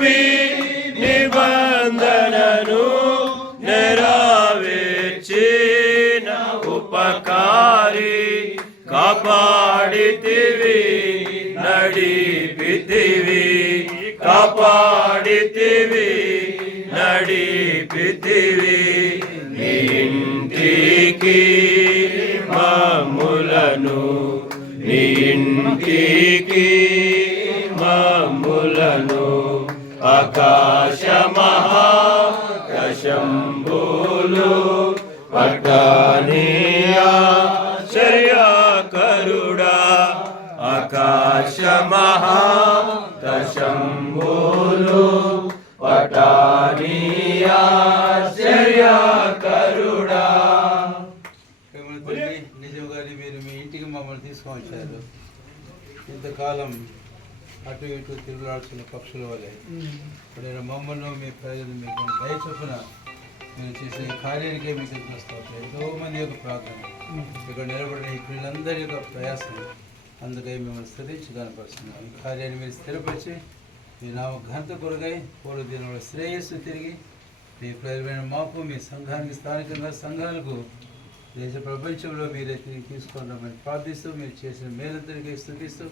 చూపి నిబంధనను నెరవేర్చిన ఉపకారి కాపాడితివి నడిపితివి కాపాడితివి నడిపితివి నీ ఇంటికి మమ్ములను నీ ఇంటికి మమ్ములను ఆకాశ మహాకశంబులు పట్టనీయా ఆశ్చర్యకరుడా ఆకాశ మహాకశంబులు పట్టనీయా ఆశ్చర్యకరుడా. నిజంగానే మీరు మీ ఇంటికి మమ్మల్ని తీసుకొని వచ్చారు. ఇంతకాలం అటు ఇటు తిరుగులాడుతున్న పక్షుల వల్లే ఇప్పుడు మమ్మల్ని మీ ప్రజలు మీకు దయ చొప్పున మీరు చేసిన ఈ కార్యానికే మీకు చూస్తాం. ఎంతో మంది యొక్క ప్రార్థన ఇక్కడ నిలబడిన ఈ పిల్లలందరి యొక్క ప్రయాసం అందుకై మిమ్మల్ని స్థితించి కనపరుస్తున్నాం. ఈ కార్యాన్ని మీరు స్థిరపరిచి మీ నామ ఘనత కొరకై పూర్వ దినంలో శ్రేయస్సు తిరిగి మీ ప్రజలైన మాకు మీ సంఘానికి స్థానికంగా సంఘాలకు దేశ ప్రపంచంలో మీరే తిరిగి తీసుకున్నామని ప్రార్థిస్తూ మీరు చేసిన మేలందరికీ స్థుతిస్తూ